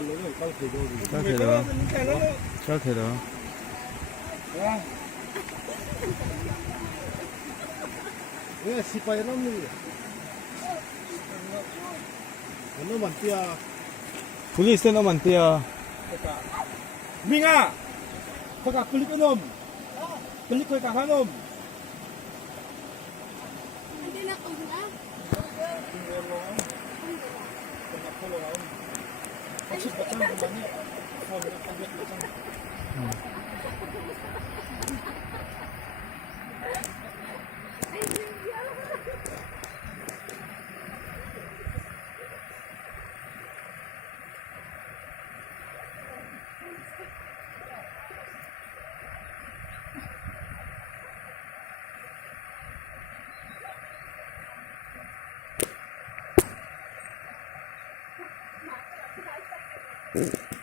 高铁了，高铁了。Sipai ram ni. Ano man tiya? Police na naman tiya. Minga. Pagka kulit unom. Kulit ko kahanom. Hindi na kung na. Oh.